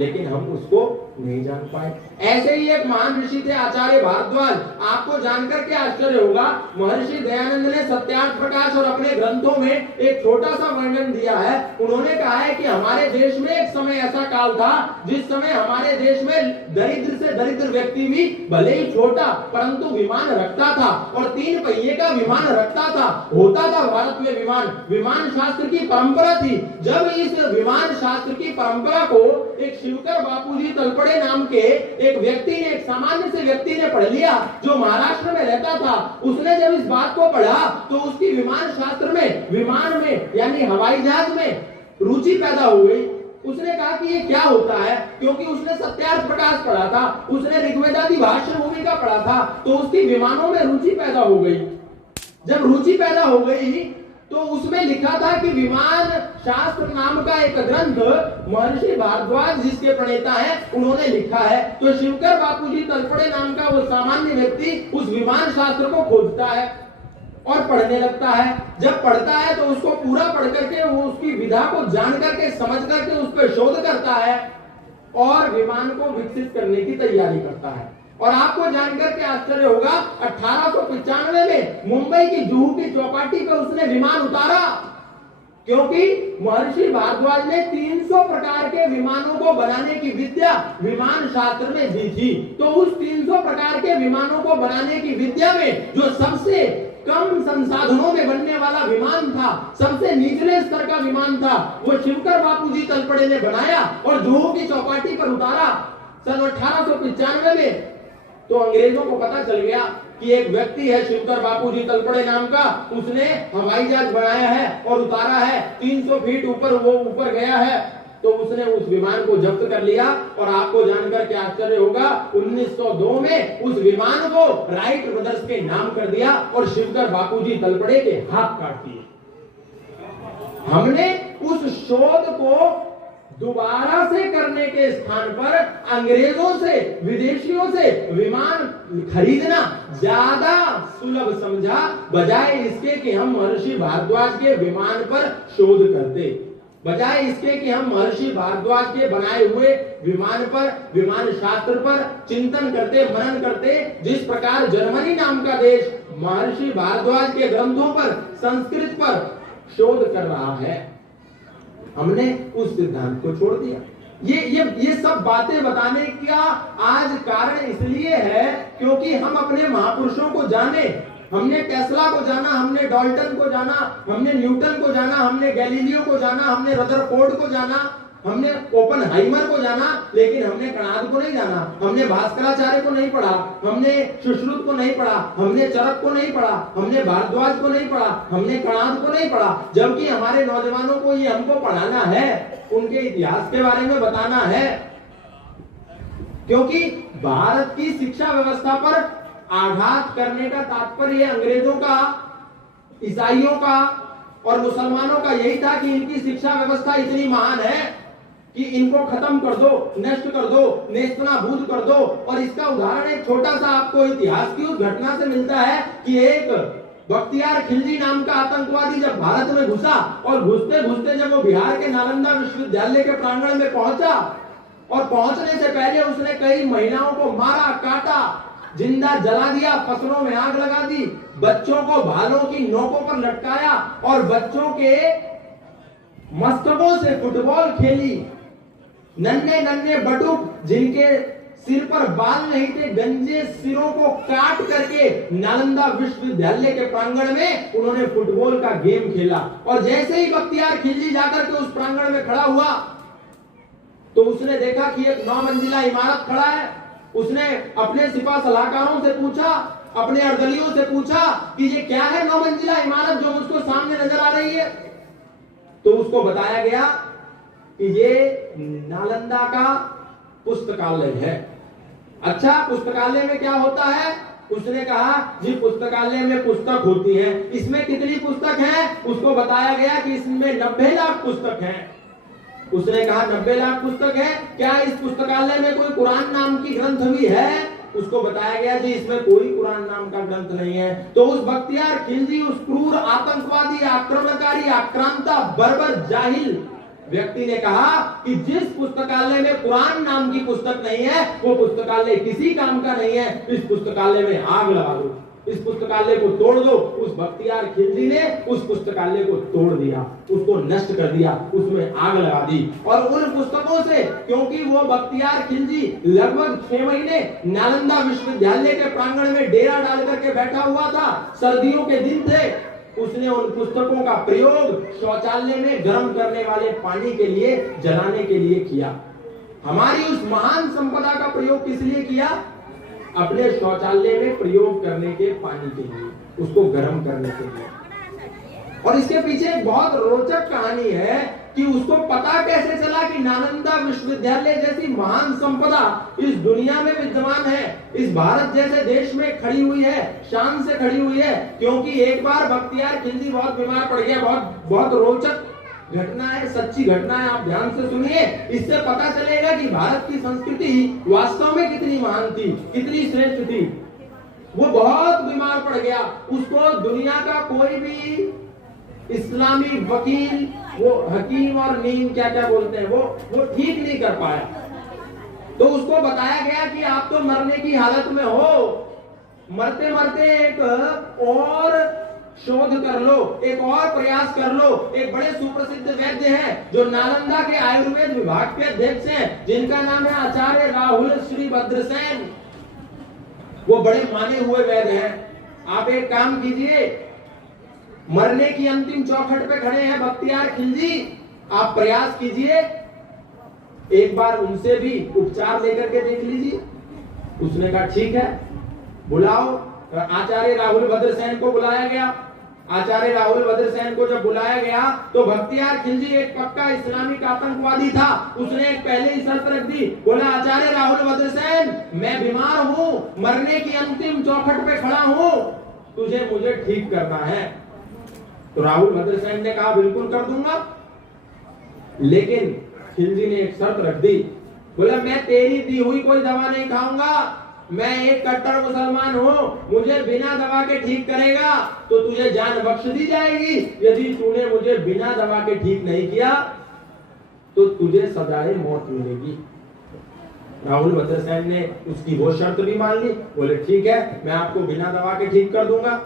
लेकिन हम उसको नहीं जान पाए। ऐसे ही एक महान ऋषि थे आचार्य भारद्वाज। आपको जानकर के आश्चर्य होगा, महर्षि दयानंद ने सत्यार्थ प्रकाश और अपने ग्रंथों में एक छोटा सा वर्णन दिया है। उन्होंने कहा है कि हमारे देश में एक समय ऐसा काल था जिस समय हमारे देश में दरिद्र से दरिद्र व्यक्ति भी भले ही छोटा परंतु विमान रखता था और 3 पहिए का विमान रखता था। होता था भारत में विमान शास्त्र की परंपरा थी। जब इस विमान शास्त्र की परंपरा को एक शिवकर बापूजी तलपड़े नाम के एक व्यक्ति ने, एक सामान्य से व्यक्ति ने पढ़ लिया जो महाराष्ट्र में रहता था। उसने जब इस बात को पढ़ा तो उसकी विमान शास्त्र में, विमान में यानी हवाई जहाज में रुचि पैदा हो गई। उसने कहा कि ये क्या होता है, क्योंकि उसने सत्यार्थ प्रकाश पढ़ा था, उसने ऋग्वेदादि भाष्य भूमिका पढ़ा था, तो उसकी विमानों में रुचि पैदा हो गई। जब रुचि पैदा हो गई तो उसमें लिखा था कि विमान शास्त्र नाम का एक ग्रंथ महर्षि भारद्वाज जिसके प्रणेता हैं उन्होंने लिखा है। तो शिवकर बापूजी तलपड़े नाम का वो सामान्य व्यक्ति उस विमान शास्त्र को खोजता है और पढ़ने लगता है। जब पढ़ता है तो उसको पूरा पढ़ करके वो उसकी विधा को जान करके, समझ करके उस पर शोध करता है और विमान को विकसित करने की तैयारी करता है। और आपको जानकर के आश्चर्य होगा, 1895 में मुंबई की जुहू की चौपाटी पर उसने विमान उतारा, क्योंकि महर्षि भारद्वाज ने 300 प्रकार के विमानों को बनाने की विद्या विमान शास्त्र में दी थी। तो उस 300 प्रकार के विमानों को बनाने की विद्या में जो सबसे कम संसाधनों में बनने वाला विमान था, सबसे निचले स्तर का विमान था, वो शिवकर बापूजी तलपड़े ने बनाया और जुहू की चौपाटी पर उतारा सन 1895 में। तो अंग्रेजों को पता चल गया कि एक व्यक्ति है शिवकर बापूजी तलपड़े नाम का, उसने हवाई जहाज बनाया है और उतारा है, 300 फीट ऊपर वो ऊपर गया है। तो उसने उस विमान को जब्त कर लिया और आपको जानकर के आश्चर्य होगा, 1902 में उस विमान को राइट ब्रदर्स के नाम कर दिया और शिवकर बापूजी तलपड़े के हाथ काट दिए। हमने उस शोध को दोबारा से करने के स्थान पर अंग्रेजों से, विदेशियों से विमान खरीदना ज्यादा सुलभ समझा, बजाय इसके कि हम महर्षि भारद्वाज के विमान पर शोध करते, बजाय इसके कि हम महर्षि भारद्वाज के बनाए हुए विमान पर, विमान शास्त्र पर चिंतन करते, मनन करते। जिस प्रकार जर्मनी नाम का देश महर्षि भारद्वाज के ग्रंथों पर, संस्कृत पर शोध कर रहा है, हमने उस सिद्धांत को छोड़ दिया। ये सब बातें बताने का आज कारण इसलिए है क्योंकि हम अपने महापुरुषों को जाने। हमने टेस्ला को जाना, हमने डाल्टन को जाना, हमने न्यूटन को जाना, हमने गैलीलियो को जाना, हमने रदरफोर्ड को जाना, हमने ओपनहाइमर को जाना, लेकिन हमने कणाद को नहीं जाना, हमने भास्कराचार्य को नहीं पढ़ा, हमने सुश्रुत को नहीं पढ़ा, हमने चरक को नहीं पढ़ा, हमने भारद्वाज को नहीं पढ़ा, हमने कणाद को नहीं पढ़ा। जबकि हमारे नौजवानों को ये हमको पढ़ाना है, उनके इतिहास के बारे में बताना है, क्योंकि भारत की शिक्षा व्यवस्था पर आघात करने का तात्पर्य अंग्रेजों का, ईसाइयों का और मुसलमानों का यही था कि इनकी शिक्षा व्यवस्था इतनी महान है कि इनको खत्म कर दो, नष्ट कर दो, नेस्तनाबूद कर दो। और इसका उदाहरण एक छोटा सा आपको इतिहास की उस घटना से मिलता है कि एक बख्तियार खिलजी नाम का आतंकवादी जब भारत में घुसा और घुसते घुसते जब वो बिहार के नालंदा विश्वविद्यालय के प्रांगण में पहुंचा और पहुंचने से पहले उसने कई महिलाओं को मारा, काटा, जिंदा जला दिया, फसलों में आग लगा दी, बच्चों को भालों की नोकों पर लटकाया और बच्चों के मस्तकों से फुटबॉल खेली। नन्हे नन्हे बटुक जिनके सिर पर बाल नहीं थे, गंजे सिरों को काट करके नालंदा विश्वविद्यालय के प्रांगण में उन्होंने फुटबॉल का गेम खेला। और जैसे ही बख्तियार खिलजी जाकर के उस प्रांगण में खड़ा हुआ तो उसने देखा कि एक 9 मंजिला इमारत खड़ा है। उसने अपने सिपा सलाहकारों से पूछा, अपने अर्दलियों से पूछा कि ये क्या है 9 मंजिला इमारत जो मुझको सामने नजर आ रही है। तो उसको बताया गया कि ये नालंदा का पुस्तकालय है। अच्छा, पुस्तकालय में क्या होता है? उसने कहा जी पुस्तकालय में पुस्तक होती है। इसमें कितनी पुस्तक है? उसको बताया गया कि इसमें 90 लाख पुस्तक हैं। उसने कहा 90 लाख पुस्तक है, क्या इस पुस्तकालय में कोई कुरान नाम की ग्रंथ भी है? उसको बताया गया जी इसमें कोई कुरान नाम का ग्रंथ नहीं है। तो उस बख्तियार खिलजी, उस क्रूर आतंकवादी, आक्रमणकारी, आक्रांता, बर्बर, जाहिल व्यक्ति ने कहा कि जिस पुस्तकालय में कुरान नाम की पुस्तक नहीं है वो पुस्तकालय किसी काम का नहीं है, इस पुस्तकालय में आग लगा दो, इस पुस्तकालय को तोड़ दो। उस बख्तियार खिलजी ने उस पुस्तकालय को तोड़ दिया, उसको नष्ट कर दिया, उसमें आग लगा दी। और उन पुस्तकों से, क्योंकि वो बख्तियार खिलजी लगभग 6 महीने नालंदा विश्वविद्यालय के प्रांगण में डेरा डाल करके बैठा हुआ था, सर्दियों के दिन थे, उसने उन पुस्तकों का प्रयोग शौचालय में गर्म करने वाले पानी के लिए, जलाने के लिए किया। हमारी उस महान संपदा का प्रयोग किस लिए किया? अपने शौचालय में प्रयोग करने के पानी के लिए, उसको गर्म करने के लिए। और इसके पीछे एक बहुत रोचक कहानी है कि उसको पता कैसे चला कि नालंदा विश्वविद्यालय जैसी महान संपदा इस दुनिया में विद्यमान है, इस भारत जैसे देश में खड़ी हुई है, शान से खड़ी हुई है। क्योंकि एक बार बख्तियार खिलजी बहुत बीमार पड़ गया। बहुत रोचक घटना है, सच्ची घटना है, आप ध्यान से सुनिए। इससे पता चलेगा कि भारत की संस्कृति वास्तव में कितनी महान थी, कितनी श्रेष्ठ थी। वो बहुत बीमार पड़ गया, उसको दुनिया का कोई भी इस्लामी वकील, वो हकीम और नीम क्या क्या बोलते हैं, वो ठीक नहीं कर पाया। तो उसको बताया गया कि आप तो मरने की हालत में हो, मरते मरते एक और शोध कर लो, एक और प्रयास कर लो। एक बड़े सुप्रसिद्ध वैद्य हैं जो नालंदा के आयुर्वेद विभाग के अध्यक्ष हैं, जिनका नाम है आचार्य राहुल श्रीभद्रसेन। वो बड़े माने हुए वैद्य हैं। आप एक काम कीजिए, मरने की अंतिम चौखट पे खड़े हैं बख्तियार खिलजी, आप प्रयास कीजिए, एक बार उनसे भी उपचार लेकर के देख लीजिए। उसने कहा ठीक है, बुलाओ। आचार्य राहुल भद्रसेन को बुलाया गया। आचार्य राहुल भद्रसेन को जब बुलाया गया तो बख्तियार खिलजी एक पक्का इस्लामिक आतंकवादी था। उसने एक पहले ही शर्त रख दी, बोला आचार्य राहुल भद्रसेन, मैं बीमार हूं, मरने की अंतिम चौखट पे खड़ा हूं, तुझे मुझे ठीक करना है। तो राहुल भद्रसेन ने कहा बिल्कुल कर दूंगा। लेकिन खिलजी ने एक शर्त रख दी, बोला मैं तेरी दी हुई कोई दवा नहीं खाऊंगा, मैं एक कट्टर मुसलमान हूं, मुझे बिना दवा के ठीक करेगा तो तुझे जान बख्श दी जाएगी, यदि तूने मुझे बिना दवा के ठीक नहीं किया तो तुझे सजाए मौत मिलेगी। राहुल भद्रसेन ने उसकी वो शर्त भी मान ली, बोले ठीक है, मैं आपको बिना दवा के ठीक कर दूंगा।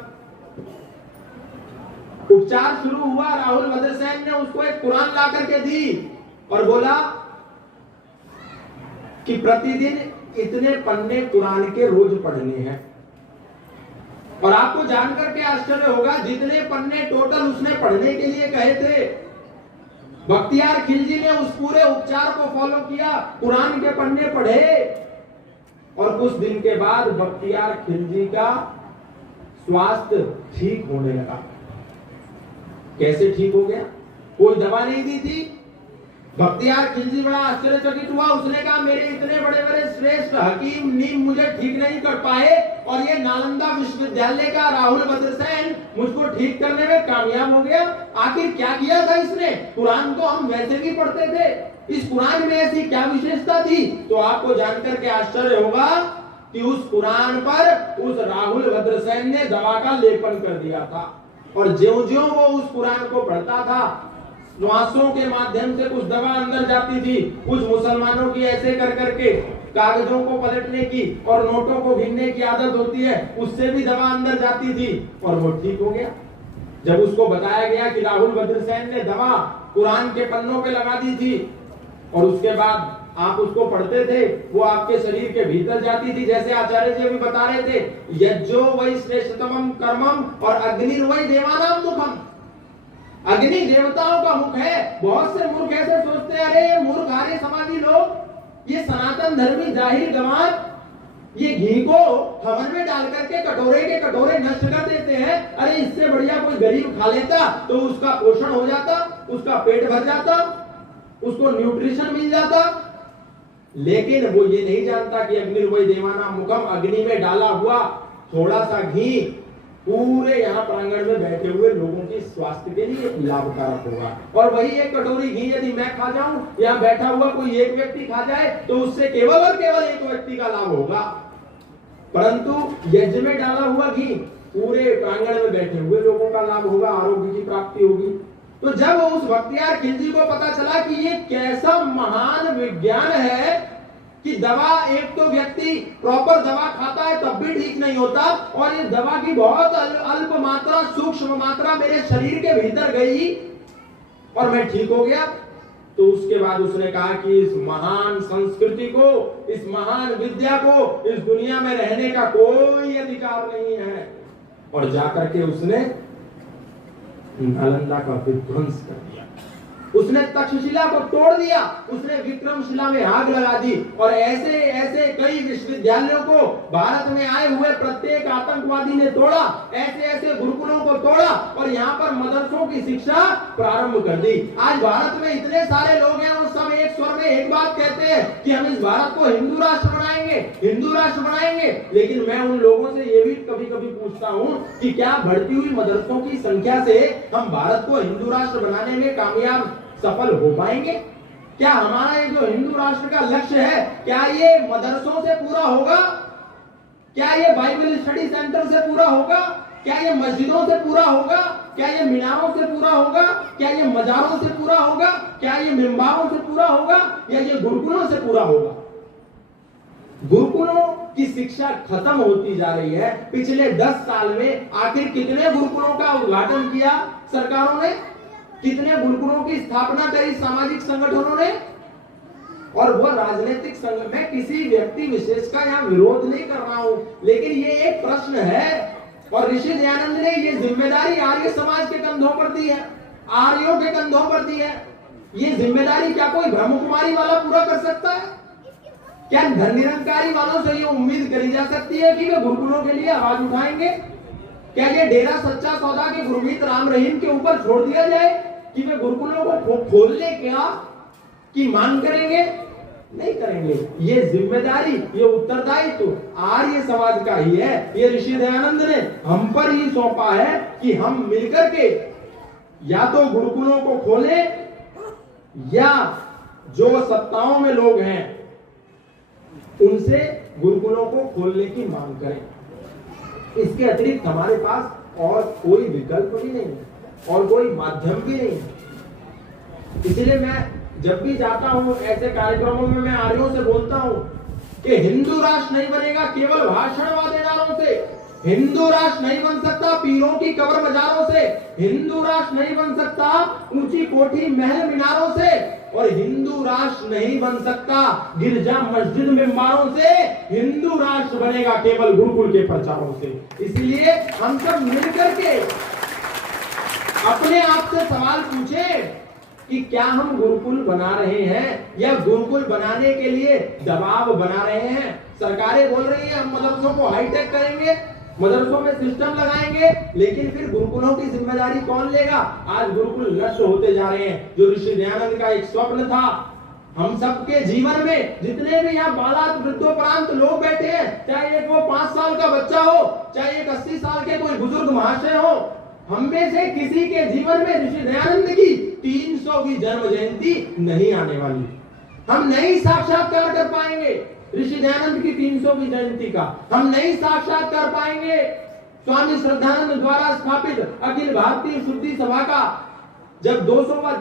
उपचार शुरू हुआ। राहुल भद्रसेन ने उसको एक कुरान ला करके दी और बोला कि प्रतिदिन इतने पन्ने कुरान के रोज पढ़ने हैं। और आपको जानकर के आश्चर्य होगा, जितने पन्ने टोटल उसने पढ़ने के लिए कहे थे, बख्तियार खिलजी ने उस पूरे उपचार को फॉलो किया, कुरान के पन्ने पढ़े। और कुछ दिन के बाद बख्तियार खिलजी का स्वास्थ्य ठीक होने लगा। कैसे ठीक हो गया? कोई दवा नहीं दी थी। बख्तियार खिलजी बड़ा आश्चर्यचकित हुआ। उसने कहा मेरे इतने बड़े बड़े श्रेष्ठ हकीम नीम मुझे ठीक नहीं कर पाए और ये नालंदा विश्वविद्यालय का राहुल भद्रसेन मुझको ठीक करने में कामयाब हो गया। आखिर क्या किया था इसने? कुरान तो हम वैसे भी पढ़ते थे, इस कुरान में ऐसी क्या विशेषता थी? तो आपको जानकर के आश्चर्य होगा कि उस कुरान पर उस राहुल भद्रसेन ने दवा का लेपन कर दिया था। और ज्यों-ज्यों वो उस कुरान को पढ़ता था, श्वासों के माध्यम से कुछ दवा अंदर जाती थी। कुछ मुसलमानों की ऐसे कर करके कागजों को पलटने की और नोटों को गिनने की आदत होती है, उससे भी दवा अंदर जाती थी और वो ठीक हो गया। जब उसको बताया गया कि राहुल भद्रसेन ने दवा कुरान के पन्नों पे लगा दी थी और उसके बाद आप उसको पढ़ते थे, वो आपके शरीर के भीतर जाती थी, जैसे आचार्य जी अभी बता रहे थे, यज्जो वही श्रेष्ठतमम कर्मम और अग्निर्वै देवानाम मुखम। अग्नि देवताओं का मुख है। बहुत से मूर्ख ऐसे सोचते हैं, अरे मूर्ख आर्य समाजी लोग, ये सनातन धर्मी जाहिर गंवार ये घी को हवन में डाल करके कटोरे के कटोरे नष्ट कर देते हैं। अरे इससे बढ़िया कोई गरीब खा लेता तो उसका पोषण हो जाता, उसका पेट भर जाता, उसको न्यूट्रिशन मिल जाता। लेकिन वो ये नहीं जानता कि अग्निर्वै देवानाम मुखम, अग्नि में डाला हुआ थोड़ा सा घी पूरे यहाँ प्रांगण में बैठे हुए लोगों की स्वास्थ्य के लिए लाभकारक होगा। और वही एक कटोरी घी यदि मैं खा जाऊं, यहाँ बैठा हुआ कोई एक व्यक्ति खा जाए तो उससे केवल और केवल एक व्यक्ति का लाभ होगा। परंतु यज्ञ में डाला हुआ घी पूरे प्रांगण में बैठे हुए लोगों का लाभ होगा, आरोग्य की प्राप्ति होगी। तो जब उस बख्तियार खिलजी को पता चला कि ये कैसा महान विज्ञान है कि दवा, एक तो व्यक्ति प्रॉपर दवा खाता है तब भी ठीक नहीं होता, और ये दवा की बहुत अल्प मात्रा, सूक्ष्म मात्रा मेरे शरीर के भीतर गई और मैं ठीक हो गया। तो उसके बाद उसने कहा कि इस महान संस्कृति को, इस महान विद्या को इस दुनिया में रहने का कोई अधिकार नहीं है, और जाकर के उसने नालंदा का विध्वंस कर दिया। उसने तक्षशिला को तोड़ दिया, उसने विक्रमशिला में आग लगा दी, और ऐसे ऐसे कई विश्वविद्यालयों को भारत में आए हुए प्रत्येक आतंकवादी ने तोड़ा, ऐसे ऐसे गुरुकुलों को तोड़ा और यहाँ पर मदरसों की शिक्षा प्रारंभ कर दी। आज भारत में इतने सारे लोग हैं, वो सब एक स्वर में एक बात कहते हैं कि हम इस भारत को हिंदू राष्ट्र बनाएंगे, हिंदू राष्ट्र बनाएंगे। लेकिन मैं उन लोगों से ये भी कभी कभी पूछता हूँ कि क्या बढ़ती हुई मदरसों की संख्या से हम भारत को हिंदू राष्ट्र बनाने में कामयाब, सफल हो पाएंगे? क्या हमारा ये जो हिंदू राष्ट्र का लक्ष्य है, क्या ये मदरसों से पूरा होगा? क्या ये बाइबल स्टडी सेंटर से पूरा होगा? क्या ये मस्जिदों से पूरा होगा? क्या ये मीनारों से पूरा होगा? क्या ये मजारों से पूरा होगा? क्या ये मिंबारों से पूरा होगा? या ये गुरुकुलों से पूरा होगा? गुरुकुलों की शिक्षा खत्म होती जा रही है। पिछले 10 साल में आखिर कितने गुरुकुलों का उद्घाटन किया सरकारों ने, कितने गुरुकुलों की स्थापना करी सामाजिक संगठनों ने? और वो राजनीतिक संघ में किसी व्यक्ति विशेष का यहाँ विरोध नहीं कर रहा हूं, लेकिन ये एक प्रश्न है, और ऋषि दयानंद ने ये जिम्मेदारी आर्य समाज के कंधों पर दी है, आर्यों के कंधों पर दी है। ये जिम्मेदारी क्या कोई ब्रह्मकुमारी वाला पूरा कर सकता है? क्या धन निरंकारी वालों से ये उम्मीद करी जा सकती है कि वे गुरुकुलों के लिए आवाज उठाएंगे? क्या ये डेरा सच्चा सौदा के गुरमीत राम रहीम के ऊपर छोड़ दिया जाए कि वे गुरुकुलों को खोलने की मांग करेंगे? नहीं करेंगे। ये जिम्मेदारी, ये उत्तरदायित्व आर्य समाज का ही है। ये ऋषि दयानंद ने हम पर ही सौंपा है कि हम मिलकर के या तो गुरुकुलों को खोलें, या जो सत्ताओं में लोग हैं उनसे गुरुकुलों को खोलने की मांग करें। इसके अतिरिक्त हमारे पास और कोई विकल्प भी नहीं है और कोई माध्यम भी नहीं है। इसलिए मैं जब भी जाता हूं ऐसे कार्यक्रमों में, मैं आर्यों से बोलता हूं कि हिंदू राष्ट्र नहीं बनेगा केवल भाषण वादेदारों से, हिंदू राष्ट्र नहीं बन सकता पीरों की कब्र मजारों से, हिंदू राष्ट्र नहीं बन सकता ऊंची कोठी महल मीनारों से, और हिंदू राष्ट्र नहीं बन सकता गिरजा मस्जिद मिंबारों से। हिंदू राष्ट्र बनेगा केवल गुरुकुल के प्रचारों से। इसलिए हम सब मिलकर के अपने आप से सवाल पूछें कि क्या हम गुरुकुल बना रहे हैं या गुरुकुल बनाने के लिए दबाव बना रहे हैं? सरकारें बोल रही है हम मदरसों को हाईटेक करेंगे, मदरसों में सिस्टम लगाएंगे, लेकिन फिर गुरुकुलों की जिम्मेदारी कौन लेगा? आज गुरुकुल नष्ट होते जा रहे हैं। जो ऋषि दयानंद का एक स्वप्न था, हम सबके जीवन में जितने भी यहाँ बालात वृद्धोपरांत लोग बैठे हैं, चाहे एक वो 5 साल का बच्चा हो, चाहे एक 80 साल के कोई बुजुर्ग महाशय हो, हम में से किसी के जीवन में ऋषि दयानंद की 300वीं जन्म जयंती नहीं आने वाली। हम नहीं साक्षात्कार कर पाएंगे ऋषि दयानंद की 300वीं जयंती का, हम नहीं साक्षात कर पाएंगे स्वामी श्रद्धानंद द्वारा स्थापित अखिल भारतीय शुद्धि सभा का जब 200वां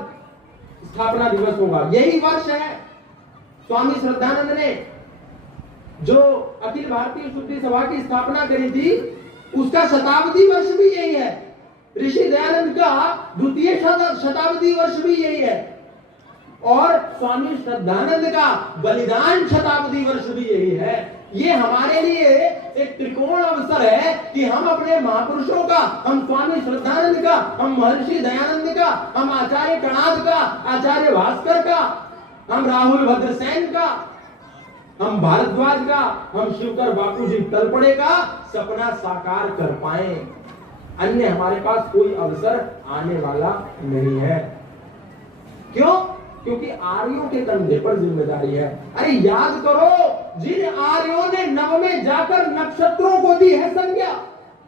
स्थापना दिवस होगा। यही वर्ष है स्वामी श्रद्धानंद ने जो अखिल भारतीय शुद्धि सभा की स्थापना करी थी, उसका शताब्दी वर्ष भी यही है। ऋषि दयानंद का द्वितीय शताब्दी वर्ष भी यही है, और स्वामी श्रद्धानंद का बलिदान शताब्दी वर्ष भी यही है। ये हमारे लिए एक त्रिकोण अवसर है कि हम अपने महापुरुषों का, हम स्वामी श्रद्धानंद का, हम महर्षि दयानंद का, हम आचार्य कणाद का, आचार्य भास्कर का, हम राहुल भद्रसेन का, हम भारद्वाज का, हम शिवकर बापूजी तलपड़े का सपना साकार कर पाए। अन्य हमारे पास कोई अवसर आने वाला नहीं है। क्यों? क्योंकि आर्यों के कंधे पर जिम्मेदारी है। अरे याद करो, जिन आर्यों ने नव में जाकर नक्षत्रों को दी है संज्ञा,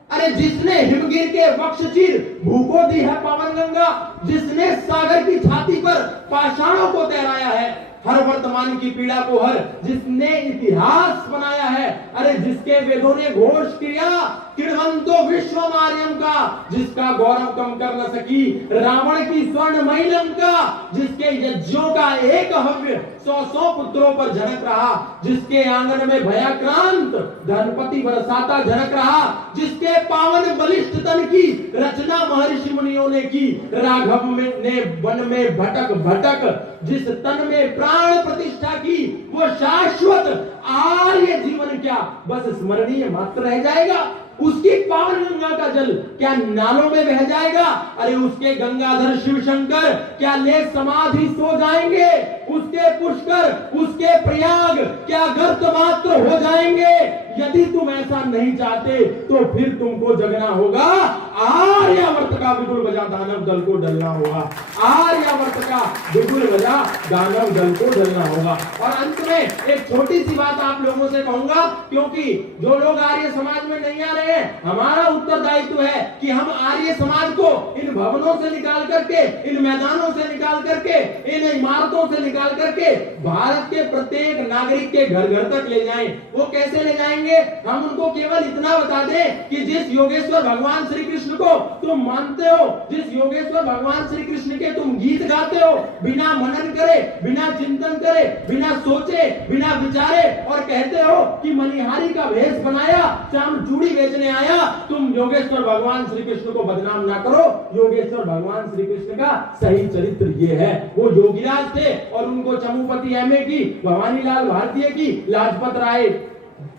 अरे जिसने हिमगिर के वक्ष चीर भू को दी है पावन गंगा, जिसने सागर की छाती पर पाषाणों को तैराया है, हर वर्तमान की पीड़ा को हर, जिसने इतिहास बनाया है, अरे जिसके वेदों ने घोष किया किणवंतो विश्व मार्यम का, जिसका गौरव कम कर न सकी रावण की स्वर्णमयी लंका, जिसके यज्ञों का एक हव्य 100 पुत्रों पर झनक रहा, जिसके आंगन में भयाक्रांत धनपति बरसाता झनक रहा, जिसके पावन बलिष्ठ तन की रचना महर्षि मुनियों ने की, राघव ने वन में भटक भटक जिस तन में प्राण प्रतिष्ठा की, वो शाश्वत आर्य जीवन क्या बस स्मरणीय मात्र रह जाएगा? उसकी पावन गंगा का जल क्या नालों में बह जाएगा? अरे उसके गंगाधर शिव शंकर क्या ले समाधि सो जाएंगे? उसके पुष्कर, उसके प्रयाग क्या गर्त मात्र हो जाएंगे? यदि तुम ऐसा नहीं चाहते तो फिर तुमको जगना होगा, आर्यावर्त का बिगुल बजा दानव दल को डलना होगा, आर्यावर्त का बिगुल बजा दानव दल को डलना होगा। और अंत में एक छोटी सी बात आप लोगों से कहूंगा, क्योंकि जो लोग आर्य समाज में नहीं आ रहे हैं, हमारा उत्तरदायित्व है कि हम आर्य समाज को इन भवनों से निकाल करके, इन मैदानों से निकाल करके, इन इमारतों से निकाल करके भारत के प्रत्येक नागरिक के घर घर तक ले जाएं। वो कैसे ले जाएंगे? हम उनको केवल इतना बता दें कि जिस योगेश्वर भगवान श्री कृष्ण को तुम मानते हो, जिस योगेश्वर भगवान श्री कृष्ण के तुम गीत गाते हो, बिना मनन करे, बिना चिंतन करे, बिना सोचे, बिना विचारे, और कहते हो कि मनिहारी का भेष बनाया, शाम चूड़ी बेचने आया, तुम योगेश्वर भगवान श्री कृष्ण को बदनाम ना करो। योगेश्वर भगवान श्री कृष्ण का सही चरित्र ये है। वो योगीराज थे और उनको चमुपति एमए की, भवानी लाल भारतीय की,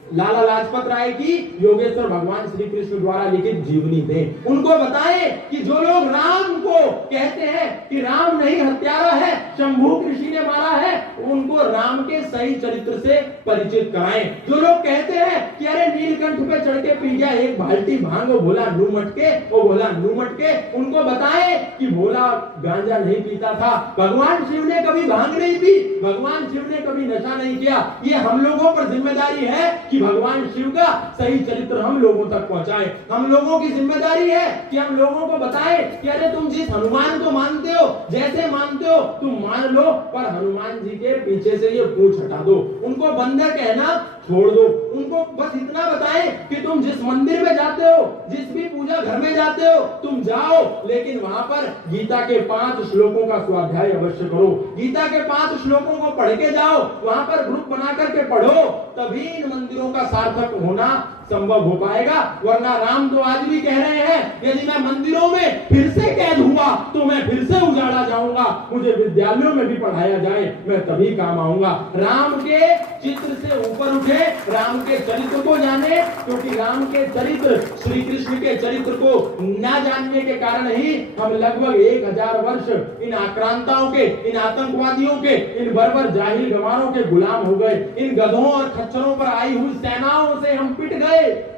लाला लाजपत राय की योगेश्वर भगवान श्री कृष्ण द्वारा लिखित जीवनी थे। उनको बताएं कि जो लोग राम को कहते हैं कि राम नहीं हत्यारा है, शंभू ऋषि ने मारा है, उनको राम के सही चरित्र से परिचित कराएं। जो लोग कहते हैं कि अरे नीलकंठ पे चढ़ के पी गया एक बाल्टी भांग, वो बोला नू मटके, वो बोला नू मटके, उनको बताएं कि भोला गांजा नहीं पीता था, भगवान शिव ने कभी भांग नहीं पी, भगवान शिव ने कभी नशा नहीं किया। ये हम लोगों पर जिम्मेदारी है कि भगवान शिव का सही चरित्र हम लोगों तक पहुंचाएं। हम लोगों की जिम्मेदारी है कि हम लोगों को बताएं कि अरे तुम जिस हनुमान को मानते हो, जैसे मानते हो तुम मान लो, पर हनुमान जी के पीछे से ये पूंछ हटा दो, उनको बंदर कहना छोड़ दो। उनको बस इतना बताएं कि तुम जिस मंदिर में जाते हो, जिस भी पूजा घर में जाते हो, तुम जाओ, लेकिन वहां पर गीता के 5 श्लोकों का स्वाध्याय अवश्य करो। गीता के 5 श्लोकों को पढ़ के जाओ, वहां पर ग्रुप बना करके पढ़ो, तभी इन मंदिरों का सार्थक होना संभव हो पाएगा। वरना राम तो आज भी कह रहे हैं, यदि मैं मंदिरों में फिर से कैद हुआ तो मैं फिर से उजाड़ा जाऊंगा, मुझे विद्यालयों में भी पढ़ाया जाए, मैं तभी काम आऊंगा। राम के चित्र से ऊपर उठे, राम के चरित्र को जाने, क्योंकि राम के चरित्र, श्री कृष्ण के चरित्र को न जानने के कारण ही हम लगभग 1000 वर्ष इन आक्रांताओं के, इन आतंकवादियों के, इन बर्बर जाहिल गवारों के गुलाम हो गए। इन गधों और खच्चरों पर आई हुई सेनाओं से हम पिट गए।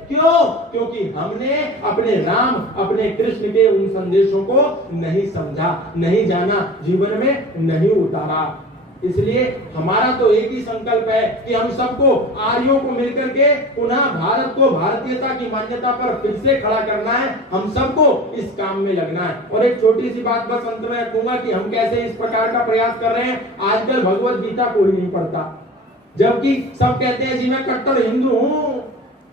क्यों? क्योंकि हमने अपने राम, अपने कृष्ण के उन संदेशों को नहीं समझा, नहीं जाना, जीवन में नहीं उतारा। इसलिए हमारा तो एक ही संकल्प है कि हम सबको, आर्यों को मिलकर के पुनः भारत को भारतीयता की मान्यता पर फिर से खड़ा करना है। हम सबको इस काम में लगना है। और एक छोटी सी बात बस अंत में कहूंगा कि हम कैसे इस प्रकार का प्रयास कर रहे हैं। आजकल भगवत गीता कोई नहीं पढ़ता, जबकि सब कहते हैं जी मैं कट्टर हिंदू हूँ,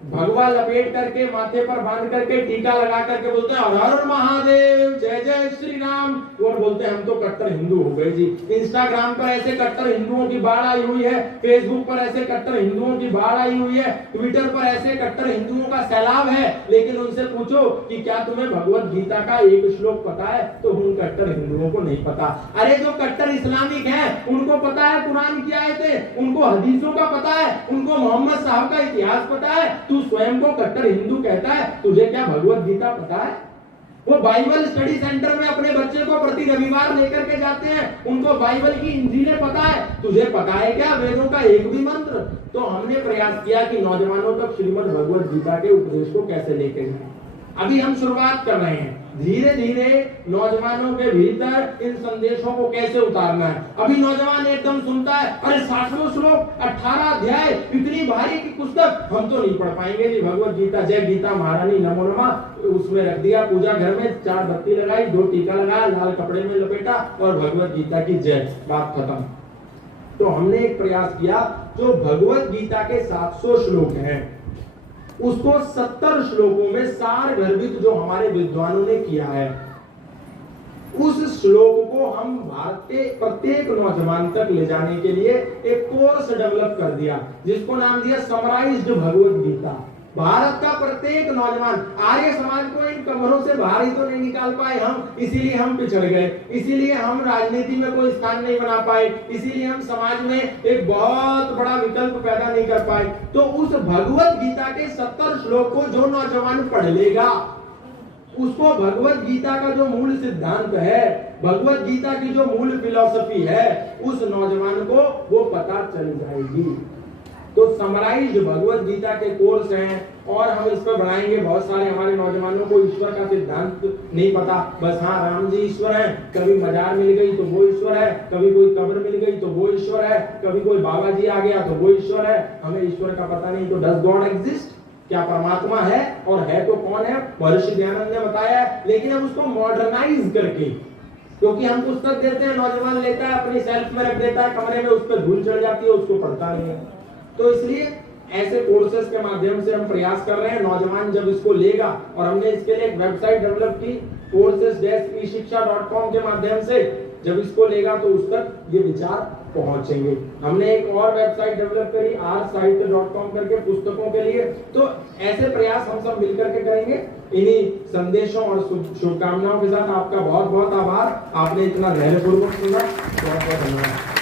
भगवा लपेट करके माथे पर बांध करके टीका लगा करके बोलते हैं हर हर महादेव, जय जय श्री राम, और बोलते हैं हम तो कट्टर हिंदू हो गए जी। इंस्टाग्राम पर ऐसे कट्टर हिंदुओं की बाढ़ आई हुई है, फेसबुक पर ऐसे कट्टर हिंदुओं की बाढ़ आई हुई है, ट्विटर पर ऐसे कट्टर हिंदुओं का सैलाब है। लेकिन उनसे पूछो कि क्या तुम्हें भगवत गीता का एक श्लोक पता है, तो उन कट्टर हिंदुओं को नहीं पता। अरे जो कट्टर इस्लामिक है उनको पता है कुरान की आयतें, उनको हदीसों का पता है, उनको मोहम्मद साहब का इतिहास पता है। तू स्वयं को कट्टर हिंदू कहता है, तुझे क्या भगवत गीता पता है? वो बाइबल स्टडी सेंटर में अपने बच्चे को प्रति रविवार लेकर के जाते हैं, उनको बाइबल की इंजीलें पता है, तुझे पता है क्या वेदों का एक भी मंत्र? तो हमने प्रयास किया कि नौजवानों तक श्रीमद् भगवत गीता के उपदेश को कैसे लेके जाएं। अभी हम शुरुआत कर रहे हैं, धीरे धीरे नौजवानों के भीतर इन संदेशों को कैसे उतारना है। अभी नौजवान एकदम सुनता है अरे 700 श्लोक, 18 अध्याय, इतनी भारी की पुस्तक हम तो नहीं पढ़ पाएंगे जी। भगवत गीता, जय गीता महारानी नमो नमः, उसमें रख दिया पूजा घर में, 4 बत्ती लगाई, 2 टीका लगाया, लाल कपड़े में लपेटा और भगवत गीता की जय, बात खत्म। तो हमने एक प्रयास किया, जो भगवत गीता के 700 श्लोक हैं उसको 70 श्लोकों में सार गर्भित जो हमारे विद्वानों ने किया है, उस श्लोक को हम भारत के प्रत्येक नौजवान तक ले जाने के लिए एक कोर्स डेवलप कर दिया, जिसको नाम दिया समराइज्ड भगवत गीता। भारत का प्रत्येक नौजवान, आर्य समाज को इन कमरों से बाहर ही तो नहीं निकाल पाए हम, इसीलिए हम पिछड़ गए, इसीलिए हम राजनीति में कोई स्थान नहीं बना पाए, इसीलिए हम समाज में एक बहुत बड़ा विकल्प पैदा नहीं कर पाए। तो उस भगवत गीता के 70 श्लोक को जो नौजवान पढ़ लेगा, उसको भगवत गीता का जो मूल सिद्धांत है, भगवत गीता की जो मूल फिलॉसफी है, उस नौजवान को वो पता चल जाएगी। तो समराइज्ड भगवत गीता के कोर्स हैं और हम इस पर बढ़ाएंगे। बहुत सारे हमारे नौजवानों को ईश्वर का सिद्धांत नहीं पता, बस हाँ राम जी ईश्वर है, कभी मजार मिल गई तो वो ईश्वर है, कभी कोई कब्र मिल गई तो वो ईश्वर है, कभी कोई बाबा जी आ गया तो वो ईश्वर है, हमें ईश्वर का पता नहीं। तो डज गॉड एग्जिस्ट? क्या परमात्मा है? और है तो कौन है? महर्षि दयानंद ने बताया है, लेकिन हम उसको मॉडर्नाइज करके, क्योंकि हम पुस्तक देते हैं, नौजवान लेता है, अपनी सेल्फ में रख देता है, कमरे में उस पर धूल चढ़ जाती है, उसको पढ़ता नहीं है। तो इसलिए ऐसे कोर्सेज के माध्यम से हम प्रयास कर रहे हैं, नौजवान जब इसको लेगा, और हमने इसके लिए एक वेबसाइट डेवलप की courses-eshiksha.com के माध्यम से, जब इसको लेगा तो उस तक ये विचार पहुंचेंगे। हमने एक और वेबसाइट डेवलप करी rsahiत्य.com करके पुस्तकों के लिए। तो ऐसे प्रयास हम सब मिलकर के करेंगे। इन्हीं संदेशों और शुभकामनाओं के साथ आपका बहुत बहुत आभार, आपने इतना धैर्यपूर्वक सुना। बहुत बहुत धन्यवाद।